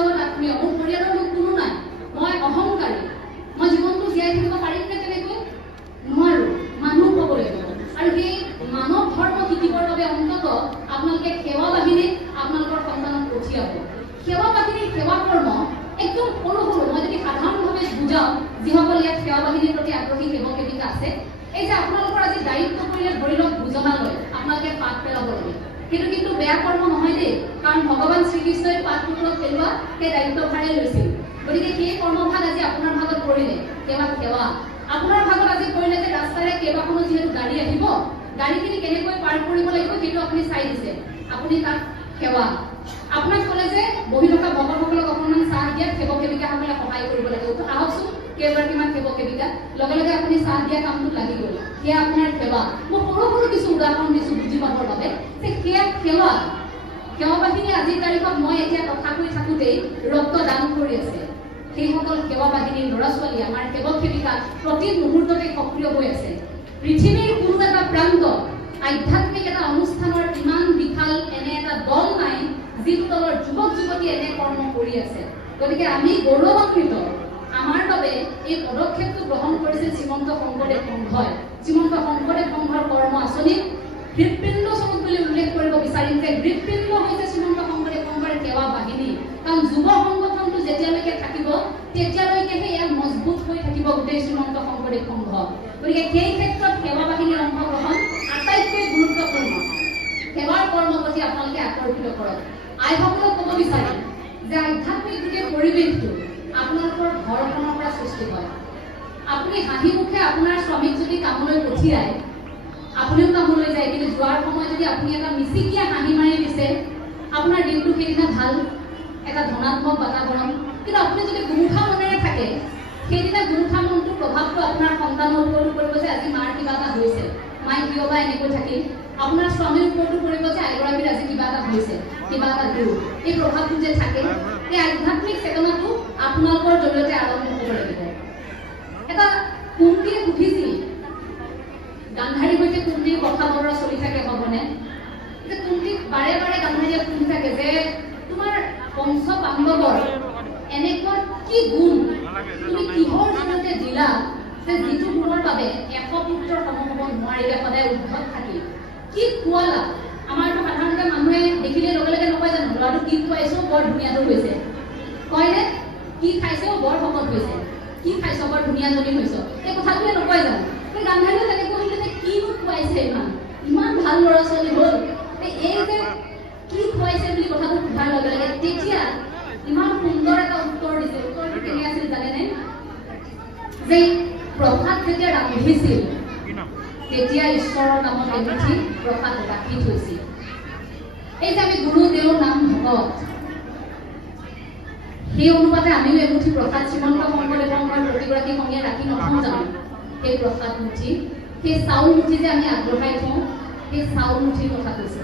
লগত আত্মীয় মোৰ পৰিয়ালৰ লোক কোনো নাই মই অহংকাৰী মই জীৱনটো জীয়াই থাকিব পাৰিম নে তেনেকৈ নোৱাৰো মানুহ হ'ব লাগিব আৰু সেই মানৱ ধৰ্ম শিকিবৰ বাবে অন্তত আপোনালোকে সেৱা বাহিনীত আপোনালোকৰ সন্তানক পঠিয়াব সেৱা বাহিনীৰ সেৱা কৰ্ম একদম সৰু সৰু মই যদি সাধাৰণভাৱে বুজাওঁ যিসকল ইয়াত সেৱা বাহিনীৰ প্ৰতি আগ্ৰহী সেৱক সেৱিকা আছে এই যে আপোনালোকৰ আজি দায়িত্ব কৰিলে ধৰি লওক বুজনা লয় আপোনালোকে পাত পেলাব লাগে কিন্তু কিন্তু বেয়া কৰ্ম নহয় দেই কাৰণ ভগৱান শ্ৰীকৃষ্ণই পাত টুকুৰত পেলোৱা সেই দায়িত্বভাৰেই লৈছিল গতিকে সেই কৰ্মভাগ আজি আপোনাৰ ভাগত পৰিলে সেৱা আপোনাৰ ভাগত আজি পৰিলে যে ৰাস্তাৰে কেইবাখনো যিহেতু গাড়ী আহিব গাড়ীখিনি কেনেকৈ পাৰ কৰিব লাগিব সেইটো আপুনি চাই দিছে আপুনি তাক সেৱা আপোনাক ক'লে যে বহি থকা ভকতসকলক অকণমান চাহ দিয়াত সেৱক সেৱিকাসকলে সহায় কৰিব লাগে আহকচোন কেইগৰাকীমান সেৱক সেৱিকা লগে লগে আপুনি চাহ দিয়া কামটোত লাগি গ'ল সেয়া আপোনাৰ সেৱা মই সৰু সৰু কিছু উদাহৰণ দিছোঁ বুজি পাবৰ বাবে যে সেয়া সেৱা বাহিনী আজিৰ তাৰিখত মই এতিয়া কথা কৈ থাকোঁতেই ৰক্তদান কৰি আছে সেইসকল সেৱা বাহিনীৰ ল'ৰা ছোৱালী আমাৰ সেৱক সেৱিকা প্ৰতি মুহূৰ্ততে সক্ৰিয় হৈ আছে পৃথিৱীৰ কোনো এটা প্ৰান্ত আধ্যাত্মিক এটা অনুষ্ঠানৰ ইমান বিশাল এনে এটা দল নাই যিটো দলৰ যুৱক যুৱতী এনে কৰ্ম কৰি আছে গতিকে আমি গৌৰৱান্বিত আমাৰ বাবে এই পদক্ষেপটো গ্ৰহণ কৰিছে শ্ৰীমন্ত শংকৰদেৱ সংঘই শ্ৰীমন্ত শংকৰদেৱ সংঘৰ কৰ্ম আঁচনিত হৃদপিণ্ড স্বৰূপ বুলি উল্লেখ কৰিব বিচাৰিম যে হৃদপিণ্ড হৈছে শ্ৰীমন্ত শংকৰদেৱ সংঘৰ সেৱা বাহিনী কাৰণ যুৱ সংগঠনটো যেতিয়ালৈকে থাকিব তেতিয়ালৈকেহে ইয়াত মজবুত হৈ থাকিব গোটেই শ্ৰীমন্ত শংকৰদেৱ সংঘ গতিকে সেই ক্ষেত্ৰত সেৱা বাহিনীৰ অংশগ্ৰহণ আটাইতকৈ গুৰুত্বপূৰ্ণ সেৱাৰ কৰ্মৰ প্ৰতি আপোনালোকে আকৰ্ষিত কৰক আইসকলক ক'ব বিচাৰিম যে আধ্যাত্মিক গোটেই পৰিৱেশটো আপোনালোকৰ ঘৰখনৰ পৰা সৃষ্টি হয় আপুনি হাঁহি মুখে আপোনাৰ স্বামীক যদি কামলৈ পঠিয়ায় আপুনিও কামলৈ যায় কিন্তু যোৱাৰ সময়ত যদি আপুনি এটা মিচিকিয়া হাঁহি মাৰি দিছে আপোনাৰ দিনটো সেইদিনা ভাল এটা ধনাত্মক বাতাবৰণ কিন্তু আপুনি যদি গুমুঠা মনেৰে থাকে সেইদিনা গুমুঠা মনটোৰ প্ৰভাৱটো আপোনাৰ সন্তানৰ ওপৰতো পৰিব যে আজি মাৰ কিবা এটা হৈছে মায়ে কিয় বা এনেকৈ থাকিল আপোনাৰ স্বামীৰ ওপৰতো পৰিব যে এগৰাকীৰ আজি কিবা এটা হৈছে কিবা এটা দুখ এই প্ৰভাৱটো যে থাকে এই আধ্যাত্মিক চেতনাটো আপোনালোকৰ জৰিয়তে আৰম্ভ হ'ব লাগিব এটা কুন্তীয়ে সুধিছিল গান্ধাৰীৰ সৈতে কুন্তীৰ কথা বতৰা চলি থাকে হ'বনে যে কুন্তীক বাৰে বাৰে গান্ধাৰীয়ে সুধি থাকে যে তোমাৰ পঞ্চ পাণ্ডৱৰ এনেকুৱা কি গুণ তুমি কিহৰ জৰিয়তে দিলা যে যিটো গুণৰ বাবে 100 পুত্ৰৰ সম হ'ব নোৱাৰিলে সদায় উদ্ধত থাকি কি খোৱালা আমাৰতো সাধাৰণতে মানুহে দেখিলে লগে লগে নকয় জানো ল'ৰাটো কি খুৱাইছো বৰ ধুনীয়াটো হৈছে কয়নে কি খাইছেও বৰ শকত হৈছে কি খাইছ বৰ ধুনীয়াজনী হৈছ এই কথাটোৱে নকয় জানো এই গান্ধাৰীয়ে তেনেকৈ সুধিলে যে কিনো খুৱাইছে ইমান ভাল ল'ৰা ছোৱালী হ'ল এই যে কি খুৱাইছে বুলি কথাটো সোধাৰ লগে লগে তেতিয়া ইমান সুন্দৰ এটা উত্তৰ দিছে উত্তৰটো কেনে আছিল জানেনে যে প্ৰসাদ যেতিয়া ৰান্ধিছিল তেতিয়া ঈশ্বৰৰ নামত এমুঠি প্ৰসাদ ৰাখি থৈছিল এই যে আমি গুৰুদেৱৰ নাম ভকত সেই অনুপাতে আমিও এমুঠি প্ৰসাদ শ্ৰীমন্ত শংকৰদেৱ সংঘৰ প্ৰতিগৰাকী সংগীয়ে ৰাখি নথওঁ জানো সেই প্ৰসাদ মুঠি সেই চাউল মুঠি যে আমি আগবঢ়াই থওঁ সেই চাউল মুঠিৰ কথা কৈছে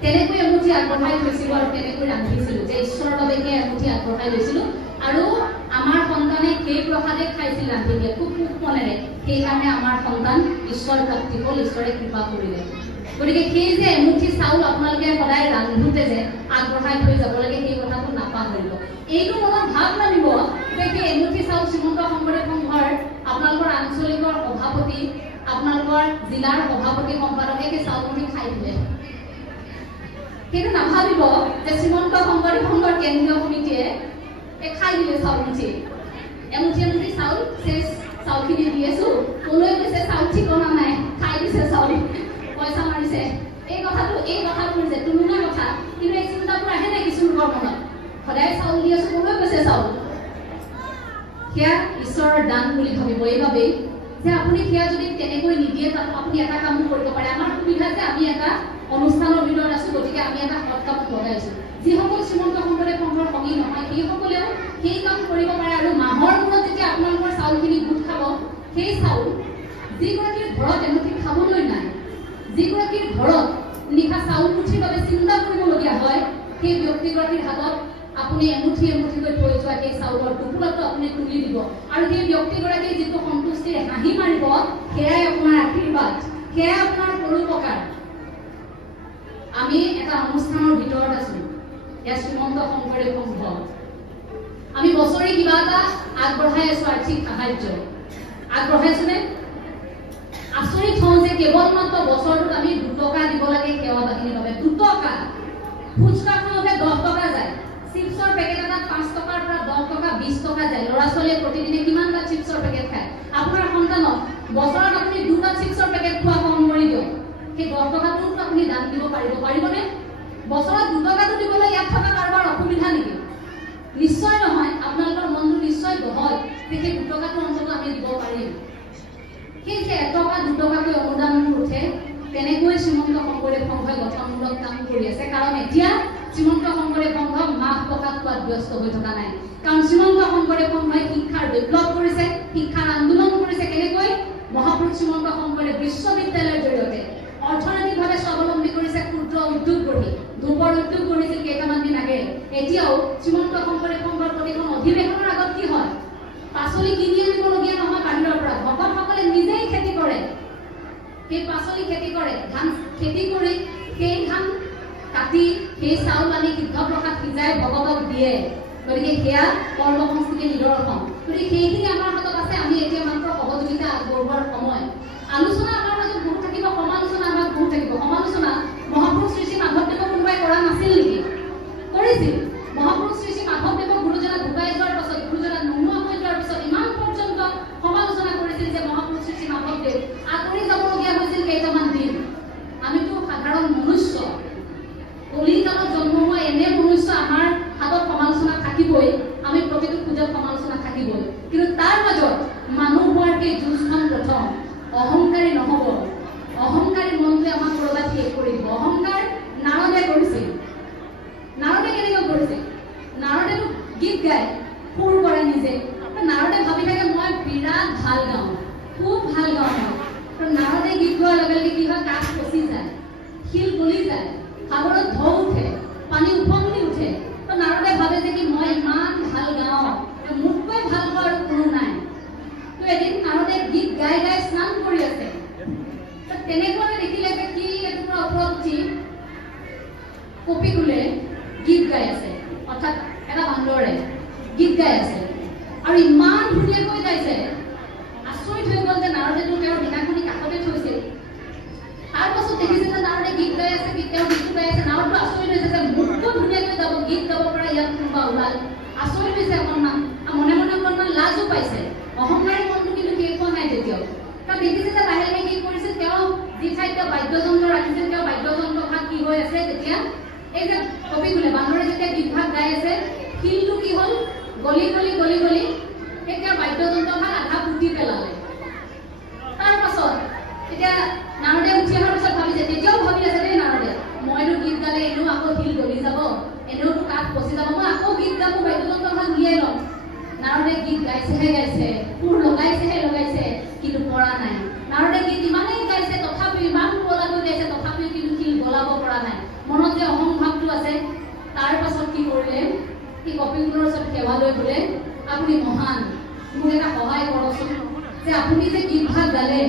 তেনেকৈ এমুঠি আগবঢ়াই থৈছিলোঁ আৰু তেনেকৈ ৰান্ধিছিলোঁ যে ঈশ্বৰৰ বাবে সেই এমুঠি আগবঢ়াই লৈছিলোঁ আৰু আমাৰ সন্তানে সেই প্ৰসাদে খাইছিল ৰান্ধি দিয়ে খুব খুব মনেৰে সেইকাৰণে আমাৰ সন্তান ঈশ্বৰ ভক্তি হ'ল ঈশ্বৰে কৃপা কৰিলে গতিকে সেই যে এমুঠি চাউল আপোনালোকে সদায় ৰান্ধোতে যে আগবঢ়াই থৈ যাব লাগে সেই কথাটো নাপাহৰিব এইটো মনত ভাৱ নামিব যে সেই এমুঠি চাউল শ্ৰীমন্ত শংকৰদেৱ সংঘৰ আপোনালোকৰ আঞ্চলিকৰ সভাপতি আপোনালোকৰ জিলাৰ সভাপতি সম্পাদকে সেই চাউলমুঠি খাই দিলে কিন্তু নাভাবিব যে শ্ৰীমন্ত শংকৰদেৱ সংঘৰ কেন্দ্ৰীয় সমিতিয়ে খাই দিলে চাউলমুঠি এমুঠি এমুঠি চাউল শেষ চাউলখিনি দি আছো ক'লৈ গৈছে চাউল ঠিকনা নাই খাই দিছে চাউল পইচা মাৰিছে এই কথাবোৰ যে তুলনা কথা কিন্তু এই চিন্তাবোৰ আহে নাই কিছু লোকৰ মনত সদায় চাউল দি আছো ক'লৈ গৈছে চাউল সেয়া ঈশ্বৰৰ দান বুলি ভাবিব এইবাবেই যে আপুনি সেয়া যদি তেনেকৈ নিদিয়ে তাত আপুনি এটা কামো কৰিব পাৰে আমাৰ সুবিধা যে আমি এটা অনুষ্ঠানৰ ভিতৰত আছো গতিকে আমি এটা সৎ কামত লগাইছো যিসকল শ্ৰীমন্ত শংকৰদেৱ সংঘৰ সংগী নহয় সেইসকলেও সেই কাম কৰিব পাৰে আৰু মাহৰ মূৰত যেতিয়া আপোনালোকৰ চাউলখিনি গোট খাব সেই চাউল যিগৰাকীৰ ঘৰত এমুঠি খাবলৈ নাই যিগৰাকীৰ ঘৰত নিশা চাউল মুঠিৰ বাবে চিন্তা কৰিবলগীয়া হয় সেই ব্যক্তিগৰাকীৰ হাতত আপুনি এমুঠি এমুঠিকৈ থৈ যোৱা সেই চাউলৰ টুকুৰাটো আপুনি তুলি দিব আৰু সেই ব্যক্তিগৰাকীৰ যিটো সন্তুষ্টিৰে হাঁহি মাৰিব সেয়াই আপোনাৰ আশীৰ্বাদ সেয়াই আপোনাৰ পৰোপকাৰ আমি এটা অনুষ্ঠানৰ ভিতৰত আছো এয়া শ্ৰীমন্ত শংকৰদেৱ সংঘ আমি বছৰি কিবা এটা আগবঢ়াই আছো আৰ্থিক সাহায্য আগবঢ়াইছোনে আচৰিত হওঁ যে কেৱল মাত্ৰ বছৰটোত আমি 2 টকা দিব লাগে সেৱা বাহিনীৰ বাবে 2 টকা ফুচকাখনতে 10 টকা যায় চিপছৰ পেকেট এটা 5 টকাৰ পৰা 10 টকা 20 টকা যায় ল'ৰা ছোৱালীয়ে প্ৰতিদিনে কিমানটা চিপছৰ পেকেট খায় আপোনাৰ সন্তানক বছৰত আপুনি 2টা চিপছৰ পেকেট খোৱা কম কৰি দিয়ক সেই 10 টকাটো আপুনি দান দিব পাৰিবনে বছৰত 2 টকাটো দিবলৈ ইয়াত থকা কাৰোবাৰ অসুবিধা নেকি নিশ্চয় নহয় আপোনালোকৰ মনটো নিশ্চয় বহল যে সেই 2 টকাটো অন্তত আমি দিব পাৰিম সেই যে 1 টকা 2 টকাকৈ অনুদান উঠে তেনেকৈ শ্ৰীমন্ত শংকৰদেৱ সংঘই গঠনমূলক কাম কৰি আছে কাৰণ এতিয়া শ্ৰীমন্ত শংকৰদেৱ সংঘ মাহ প্ৰকাশ পোৱাত ব্যস্ত হৈ থকা নাই কাৰণ শ্ৰীমন্ত শংকৰদেৱ সংঘই শিক্ষাৰ বিপ্লৱ কৰিছে শিক্ষাৰ আন্দোলন কৰিছে কেনেকৈ মহাপুৰুষ শ্ৰীমন্ত শংকৰদেৱ বিশ্ববিদ্যালয়ৰ জৰিয়তে অৰ্থনৈতিকভাৱে স্বাৱলম্বী কৰিছে ক্ষুদ্ৰ উদ্যোগ গঢ়ি ধূপৰ উদ্যোগ গঢ়িছিল কেইটামান দিন আগে এতিয়াও শ্ৰীমন্ত শংকৰদেৱ সংঘৰ প্ৰতিখন অধিৱেশনৰ আগত কি হয় পাচলি কিনি আনিবলগীয়া নহয় বাহিৰৰ পৰা ভকতসকলে নিজেই খেতি কৰে সেই পাচলি খেতি কৰে ধান খেতি কৰি সেই ধান কাটি সেই চাউল আনি সিদ্ধ প্ৰসাদ সিজাই ভগতক দিয়ে গতিকে সেয়া কৰ্ম সংস্কৃতিৰ নিদৰ্শন গতিকে সেইখিনি আমাৰ হাতত আছে আমি এতিয়া মাত্ৰ সহযোগিতা আগবঢ়োৱাৰ সময় আলোচনা আমাৰ মাজত বহুত থাকিব সমালোচনা আমাৰ বহুত থাকিব সমালোচনা মহাপুৰুষ শ্ৰী শ্ৰী মাধৱদেৱক কোনোবাই কৰা নাছিল নেকি কৰিছিল মহাপুৰুষ শ্ৰী শ্ৰী মাধৱদেৱক গুৰুজনা ঢুকাই যোৱাৰ পাছত গুৰুজনা নোহোৱা হৈ যোৱাৰ পিছত ইমান পৰ্যন্ত সমালোচনা কৰিছিল যে মহাপুৰুষ শ্ৰী শ্ৰী মাধৱদেৱ আঁতৰি যাবলগীয়া হৈছিল কেইটামান দিন আমিতো সাধাৰণ মনুষ্য কলিকালত জন্ম হোৱা এনে মনুষ্য আমাৰ হাতত সমালোচনা থাকিবই আমি প্ৰতিটো পূজাত সমালোচনা থাকিবই কিন্তু তাৰ মাজত মানুহ হোৱাৰ সেই যুঁজখন প্ৰথম অহংকাৰী নহব অহংকাৰী মনটোৱে আমাক কৰবাত শেষ কৰি দিব অহংকাৰ নাৰদে কৰিছিল নাৰদে কেনেকৈ কৰিছিল নাৰদেতো গীত গায় সুৰ কৰে নিজে নাৰদে ভাবি থাকে মই বিৰাট ভাল গাওঁ খুব ভাল গাওঁ নাৰদে গীত গোৱাৰ লগে লগে কি হয় কাষ পচি যায় শিল গলি যায় সাগৰত ঢৌ উঠে পানী উফন্দি উঠে নাৰদে ভাবে যে কি মই ইমান ভাল গাওঁ মোতকৈ ভাল হোৱা আৰু কোনো নাই তো এদিন নাৰদে গীত গাই গাই স্নান কৰি আছে তেনেকৈ দেখিলে যে কি এটুকুৰা ওপৰত উঠি কপিকুলে গীত গাই আছে অৰ্থাৎ এটা বান্দৰে গীত গাই আছে আৰু ইমান ধুনীয়াকৈ গাইছে আচৰিত হৈ গ'ল যে নাৰদেতো তেওঁৰ বীণাখনি কাষতে থৈছিল তাৰ পাছত দেখিছে যে নাৰদে গীত গাই আছে তেওঁ গীতটো গাই আছে নাৰদটো আচৰিত হৈছে যে মোতকৈ ধুনীয়াকৈ যাব গীত গাব পৰা ইয়াত কোনোবা ওলাল আচৰিত হৈছে অকণমান মনে মনে অকণমান লাজো পাইছে অহংকাৰী মনটো কিন্তু শেষ হোৱা নাই তেতিয়াও তেওঁ দেখিছে যে লাহে লাহে কি কৰিছিল তেওঁ যি ঠাইত তেওঁ বাদ্যযন্ত্ৰ ৰাখিছিল তেওঁ বাদ্যযন্ত্ৰ ভাগ কি হৈ আছে তেতিয়া এই যে কপিকুলে বান্দৰে যেতিয়া গীত ভাগ গাই আছে শিলটো কি হ'ল গলি গলি গলি গলি এতিয়া বাদ্যযন্ত্ৰ ভাগ আধা পুতি পেলালে তাৰ পাছত এতিয়া নাৰদে উঠি অহাৰ পিছত ভাবিছে তেতিয়াও ভাবি আছে দেই নাৰদে মইতো গীত গালে এনেও আকৌ শিল গলি যাব এনেওতো কাঠ পচি যাব মই আকৌ গীত গাব বাদ্যযন্ত্ৰ ভাগ উলিয়াই ল'ম নাৰদে গীত গাইছেহে গাইছে সুৰ লগাইছেহে লগাইছে কিন্তু পৰা নাই নাৰদে গীত ইমানেই গাইছে তথাপিও ইমান পুৰলাকৈ গাইছে তথাপিও কিন্তু শিল গলাব পৰা নাই মনত যে অহং ভাৱটো আছে তাৰ পাছত কি কৰিলে সি কপিকুলৰ ওচৰত সেৱা লৈ বোলে আপুনি মহান মোক এটা সহায় কৰকচোন যে আপুনি যে গীত ভাগ গালে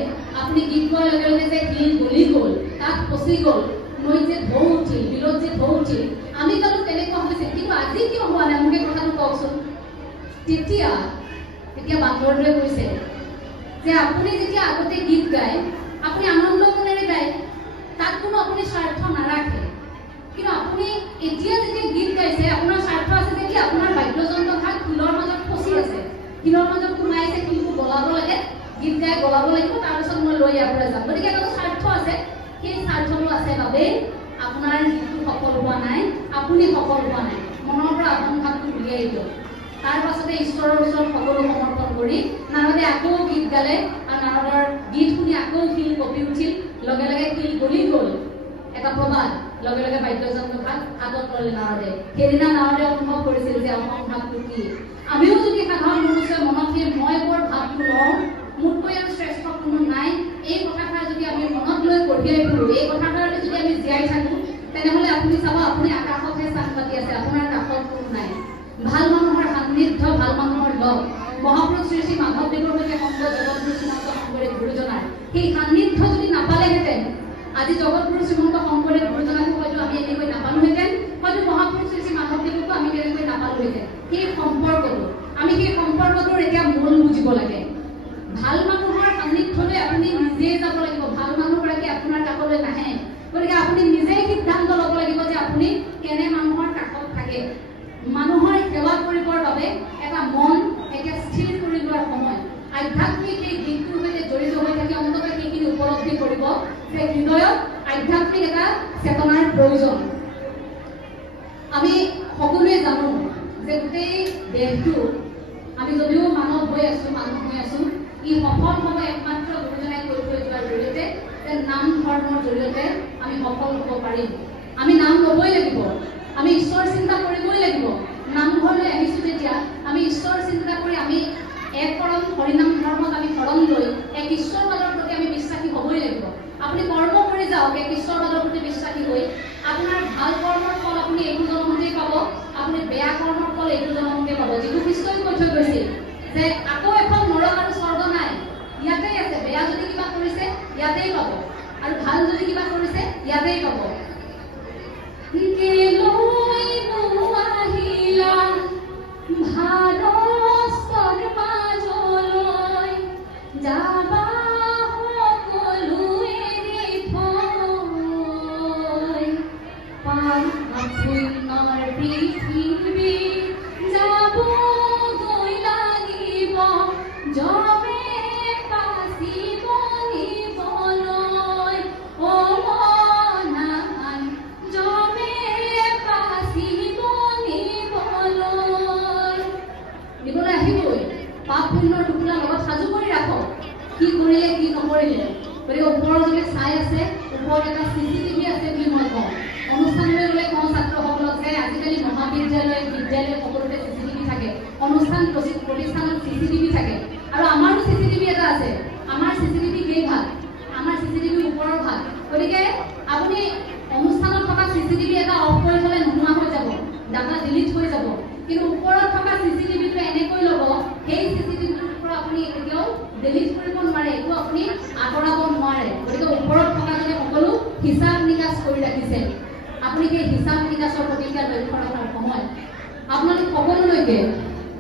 আপুনি গীত গোৱাৰ লগে লগে যে শিল গলি গ'ল কাঠ পচি গ'ল নৈত যে ঢৌ উঠিল বিলত যে ঢৌ উঠিল আমি কালো তেনেকুৱা হৈছে কিন্তু আজি কিয় হোৱা নাই মোক এই কথাটো কওকচোন তেতিয়া বান্দৰটোৱে কৈছে যে আপুনি যেতিয়া আগতে গীত গায় আপুনি আনন্দ মনেৰে গায় তাত কোনো আপুনি স্বাৰ্থ নাৰাখে কিন্তু আপুনি এতিয়া যেতিয়া গীত গাইছে আপোনাৰ স্বাৰ্থ আছে যে কি আপোনাৰ বাদ্যযন্ত্ৰ ভাগ শিলৰ মাজত ফচি আছে শিলৰ মাজত সোমাই আছে শিলটো গলাব লাগে গীত গাই গলাব লাগিব তাৰপিছত মই লৈ ইয়াৰ পৰা যাম গতিকে এটা স্বাৰ্থ আছে সেই স্বাৰ্থটো আছে বাবে আপোনাৰ গীতটো সফল হোৱা নাই আপুনি সফল হোৱা নাই মনৰ পৰা আশংকাটো উলিয়াই দিয়ক তাৰ পাছতে ঈশ্বৰৰ ওচৰত সকলো সমৰ্পণ কৰি নাৰদে আকৌ গীত গালে আৰু নাৰদৰ গীত শুনি আকৌ শিল কঁপি উঠিল লগে লগে শিল গলি গ'ল এটা প্ৰবাদ লগে লগে বাদ্যযন্ত্ৰ ভাগ হাতত ল'লে নাৰদে সেইদিনা নাৰদে অনুভৱ কৰিছিল যে অহং ভাৱটো কি আমিও যদি সাধাৰণ মনুষ্যই মনত সেই মই বৰ ভাৱটো লওঁ মোতকৈ আৰু শ্ৰেষ্ঠ কোনো নাই এই কথাষাৰ যদি আমি মনত লৈ কঢ়িয়াই ফুৰো এই কথাষাৰতে যদি আমি জীয়াই থাকো তেনেহ'লে আপুনি চাব আপুনি আকাশতহে স্থান পাতি আছে আপোনাৰ কাষত কোনো নাই ভাল মানুহৰ সান্নিধ্য ভাল মানুহৰ লগ মহাপুৰুষ শ্ৰী শ্ৰী মাধৱদেৱৰ সৈতে সংগ জগতগুৰু শ্ৰীমন্ত শংকৰদেৱ গুৰুজনাৰ সেই সান্নিধ্য যদি নাপালেহেঁতেন আজি জগতগুৰু শ্ৰীমন্ত শংকৰদেৱ গুৰুজনাকো হয়তো আমি এনেকৈ নাপালোহেঁতেন হয়তো মহাপুৰুষ শ্ৰী শ্ৰী মাধৱদেৱকো আমি তেনেকৈ নাপালোহেঁতেন সেই সম্পৰ্কটো আপুনি কেনে মানুহৰ কাষত থাকে মানুহৰ সেৱা কৰিবৰ বাবে এটা মন একে স্থিৰ কৰি লোৱাৰ সময় আধ্যাত্মিক এই দিশটোৰ সৈতে জড়িত হৈ থাকে অন্ততঃ সেইখিনি উপলব্ধি কৰিব যে হৃদয়ত আধ্যাত্মিক এটা চেতনাৰ প্ৰয়োজন আমি সকলোৱে জানো যে গোটেই দেশটো আমি যদিও মানুহ হৈ আছো ই সফল হ'ব একমাত্ৰ গুৰুজনাই কৈ থৈ যোৱাৰ জৰিয়তে যে নাম ধৰ্মৰ জৰিয়তে আমি সফল হ'ব পাৰিম আমি নাম ল'বই লাগিব আমি ঈশ্বৰ চিন্তা কৰিবই লাগিব নামঘৰলৈ আহিছো যেতিয়া আমি ঈশ্বৰ চিন্তা কৰি আমি এক কৰম হৰিনাম ধৰ্মত আমি শৰণ লৈ এক ঈশ্বৰবাদৰ প্ৰতি আমি বিশ্বাসী হ'বই লাগিব আপুনি কৰ্ম কৰি যাওক এক ঈশ্বৰবাদৰ প্ৰতি বিশ্বাসী হৈ আপোনাৰ ভাল কৰ্মৰ ফল আপুনি এইটো জনমতেই পাব আপুনি বেয়া কৰ্মৰ ফল এইটো জনমতেই পাব যিটো খ্ৰীষ্টই কৈ থৈ গৈছিল যে আকৌ এখন নৰক আৰু স্বৰ্গ নাই ইয়াতেই আছে বেয়া যদি কিবা কৰিছে ইয়াতেই পাব আৰু ভাল যদি কিবা কৰিছে ইয়াতেই পাব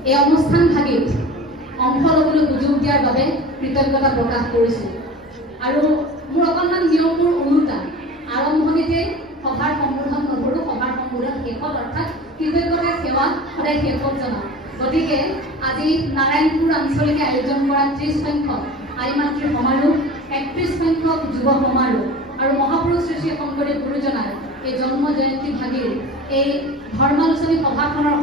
এই অনুষ্ঠান ভাগিত অংশ ল'বলৈ সুযোগ দিয়াৰ বাবে কৃতজ্ঞতা প্ৰকাশ কৰিছোঁ আৰু মোৰ অকণমান নিয়মবোৰ ওলোটা আৰম্ভণিতে সভাৰ সম্বোধন নকৰোঁ সভাৰ সম্বোধন শেষত অৰ্থাৎ কৃতজ্ঞতাৰ সেৱা সদায় শেষত জনাওঁ গতিকে আজি নাৰায়ণপুৰ আঞ্চলিকে আয়োজন কৰা 30 সংখ্যক আই মাতৃৰ সমাৰোহ 31 সংখ্যক যুৱ সমাৰোহ আৰু মহাপুৰুষ শ্ৰী শ্ৰী শংকৰদেৱ গুৰুজনাৰ এই জন্ম জয়ন্তী ভাগিৰ এই ধৰ্মালোচনী সভাখনৰ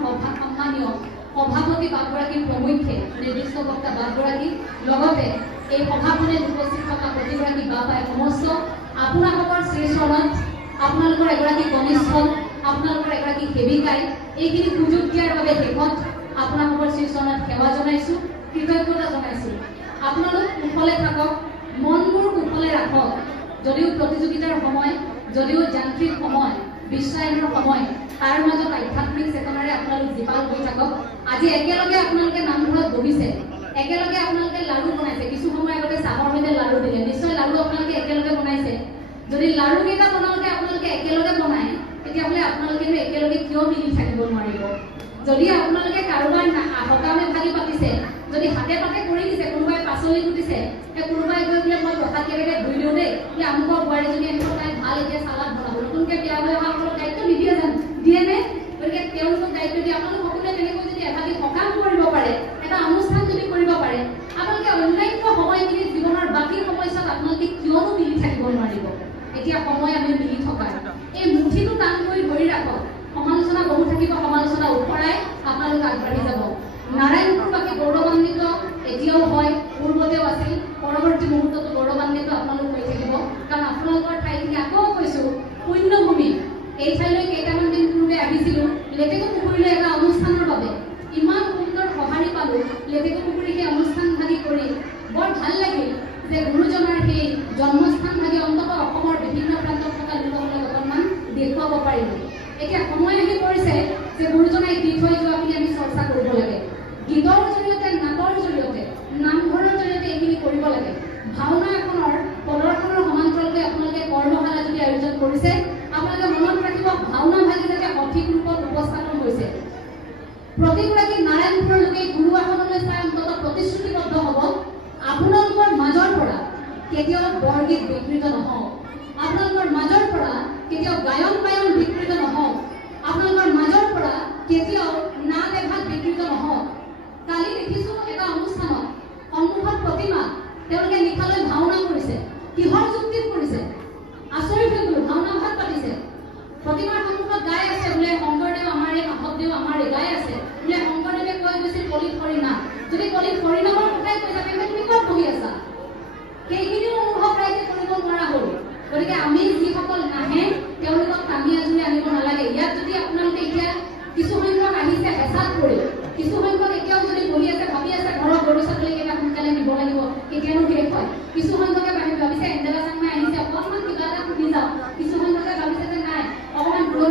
সন্মানীয় সভাপতি বাগৰাকীৰ প্ৰমুখ্যে নিৰ্দিষ্ট বক্তা বাগৰাকী লগতে এই সভাখনে উপস্থিত থকা প্ৰতিগৰাকী বাপাই সমস্ত আপোনালোকৰ শ্ৰীচৰণত আপোনালোকৰ এগৰাকী কনিষ্ঠ আপোনালোকৰ এগৰাকী সেৱিকাই এইখিনি সুযোগ দিয়াৰ বাবে শেষত আপোনালোকৰ শ্ৰীচৰণত সেৱা জনাইছোঁ কৃতজ্ঞতা জনাইছোঁ আপোনালোক কুশলে থাকক মনবোৰ কুশলে ৰাখক যদিও প্ৰতিযোগিতাৰ সময় যদিও যান্ত্ৰিক সময় বিশ্বায়নৰ সময় তাৰ মাজত আধ্যাত্মিক চেতনাৰে আপোনালোক জীপাল হৈ থাকক আজি একেলগে আপোনালোকে নামঘৰত বহিছে একেলগে আপোনালোকে লাড়ু বনাইছে কিছু সময় আগতে চাহৰ সৈতে লাড়ু দিলে নিশ্চয় লাড়ু আপোনালোকে একেলগে বনাইছে যদি লাড়ু কেইটা আপোনালোকে একেলগে বনায় তেতিয়াহ'লে আপোনালোকে একেলগে কিয় মিলি থাকিব নোৱাৰিব যদি আপোনালোকে কাৰোবাৰ সকামে ভাগি পাতিছে যদি হাতে পাতে কৰি দিছে কোনোবাই পাচলি কুটিছে কোনোবাই গৈ বোলে মই প্ৰসাদ কেনেকৈ ধুই দিওঁ দেই বোলে আমুকৰ বোৱাৰীজনী আহিব তাই ভাল এতিয়া চালাড বনাব নতুনকৈ বিয়া হৈ অহাসকলক দায়িত্ব নিদিয়ে জানো দিয়ে নে গতিকে তেওঁলোকক দায়িত্ব দিয়ে আপোনালোক সকলোৱে তেনেকৈ যদি এভাগি সকাম কৰিব পাৰে এটা অনুষ্ঠান যদি কৰিব পাৰে আপোনালোকে অন্যান্য সময়খিনিত জীৱনৰ বাকী সময়ছোৱাত আপোনালোকে কিয়নো মিলি থাকিব নোৱাৰিব এতিয়া সময় আমি মিলি থকাৰ এই মুঠিটো টান কৰি ধৰি ৰাখক সমালোচনা বহু থাকিব সমালোচনা ওপৰাই আপোনালোক আগবাঢ়ি যাব নাৰায়ণপুৰবাসী গৌৰৱান্বিত এতিয়াও হয় পূৰ্বতেও আছিল পৰৱৰ্তী মুহূৰ্ততো গৌৰৱান্বিত আপোনালোক হৈ থাকিব কাৰণ আপোনালোকৰ ঠাইখিনি আকৌ কৈছোঁ পুণ্যভূমি এই ঠাইলৈ কেইটামান দিন পূৰ্বে আহিছিলোঁ লেটেকু পুখুৰীলৈ এটা অনুষ্ঠানৰ বাবে ইমান সুন্দৰ সঁহাৰি পালোঁ লেটেকু পুখুৰী সেই অনুষ্ঠান ভাগি কৰি বৰ ভাল লাগিল যে গুৰুজনাৰ সেই জন্মস্থান ভাগি অন্ততঃ অসমৰ বিভিন্ন প্ৰান্তত থকা লোকসকলক অকণমান দেখুৱাব পাৰিলোঁ এতিয়া সময় আহি পৰিছে যে গুৰুজনাই দি থৈ যোৱাখিনি আমি চৰ্চা কৰিব লাগে গীতৰ জৰিয়তে নাটৰ জৰিয়তে নামঘৰৰ জৰিয়তে এইখিনি কৰিব লাগে ভাওনা এখনৰ প্ৰদৰ্শনৰ সমান্তৰালকৈ আপোনালোকে কৰ্মশালা যদি আয়োজন কৰিছে আপোনালোকে মনত ৰাখিব ভাওনা ভাগি যাতে সঠিক ৰূপত উপস্থাপন হৈছে প্ৰতিগৰাকী নাৰায়ণপুৰৰ লোকে গুৰু আসনলৈ চাই অন্ততঃ প্ৰতিশ্ৰুতিবদ্ধ হ'ব আপোনালোকৰ মাজৰ পৰা কেতিয়াও বৰগীত বিকৃত নহওক আপোনালোকৰ মাজৰ পৰা কেতিয়াও গায়ন বিকৃত নহওক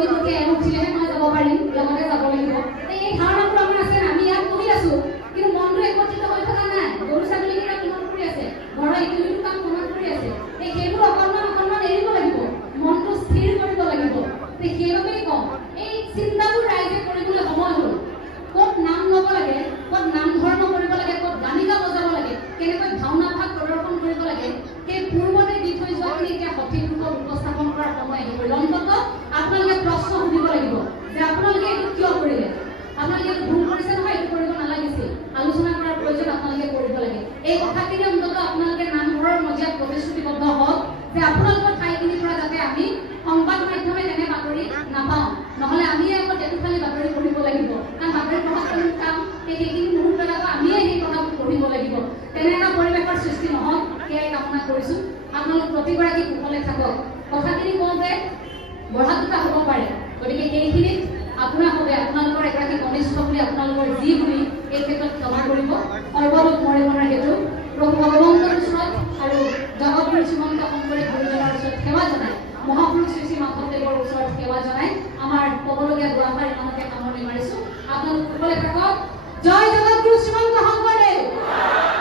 ইটোকে উঠিলেহে মই যাব পাৰিম, লগতে যাব লাগিব। এই ধাৰণাবোৰ আমাৰ আছে, আমি ইয়াত কৰি আছো, কিন্তু মনটো একত্ৰিত হৈ থকা নাই। গৰু ছাগলীকেইটা মনত পৰি আছে, ঘৰৰ ইটো সিটো কাম মনত পৰি আছে। সেইবোৰ অকণমান এৰিব লাগিব, মনটো স্থিৰ কৰিব লাগিব। সেইবাবেই কওঁ, এই চিন্তাবোৰ ৰাইজে কৰিবলৈ সময় হ'ল। ক'ত নাম ল'ব লাগে, ক'ত নাম ধৰ্ম কৰিব লাগে, ক'ত গানিকা বজাব লাগে, কেনেকৈ ভাওনা ভাগ প্ৰদৰ্শন কৰিব লাগে, সেই পূৰ্বতে দি থৈ যোৱাখিনি এতিয়া সঠিক ৰূপত উপস্থাপন কৰাৰ সময় আহি পৰিল। অন্ততঃ আপোনালোকে প্ৰশ্ন সুধিব লাগিব যে আপোনালোকে এইটো কিয় কৰিলে, আপোনালোকে এইটো ভুল কৰিছে নহয়, এইটো কৰিব নালাগিছিল, আলোচনা কৰাৰ প্ৰয়োজন আপোনালোকে কৰিব লাগে। এই কথাখিনি অন্ততঃ আপোনালোকে নামঘৰৰ মজিয়াত প্ৰতিশ্ৰুতিবদ্ধ হওক যে আপোনালোকৰ ঠাইখিনিৰ পৰা যাতে আমি সংবাদ মাধ্যমে তেনে বাতৰি নাপাওঁ, নহ'লে আমিয়ে আকৌ তেখেতখালি বাতৰি পঢ়িব লাগিব। কাৰণ বাতৰি পঢ়াটো কাম, সেইখিনি মুহূৰ্তত আকৌ আমিয়ে সেই কথাবোৰ পঢ়িব লাগিব। তেনে এটা পৰিৱেশৰ সৃষ্টি নহওক, সেয়াই কামনা কৰিছোঁ। আপোনালোক প্ৰতিগৰাকী কুশলে থাকক। কথাখিনি কওঁতে বঢ়া দুটা হ'ব পাৰে, গতিকে সেইখিনিত আপোনাৰ হবে আপোনালোকৰ এগৰাকী কনিষ্ঠ বুলি, আপোনালোকৰ যি বুলি এই ক্ষেত্ৰত ক্ষমা কৰিব। সৰ্বলোক মৰিমনৰ হেতু প্ৰভু ভগৱন্তৰ ওচৰত আৰু জগতগুৰু শ্ৰীমন্ত শংকৰী গুৰুজনৰ ওচৰত সেৱা জনাই, মহাপুৰুষ শ্ৰী শ্ৰী মাধৱদেৱৰ ওচৰত সেৱা জনাই আমাৰ ক'বলগীয়া দুআষাৰ ইমানতে সামৰণি মাৰিছোঁ। আপোনালোক সকলোৱে থাকক। জয় জগতগুৰু শ্ৰীমন্ত শংকৰদেৱ।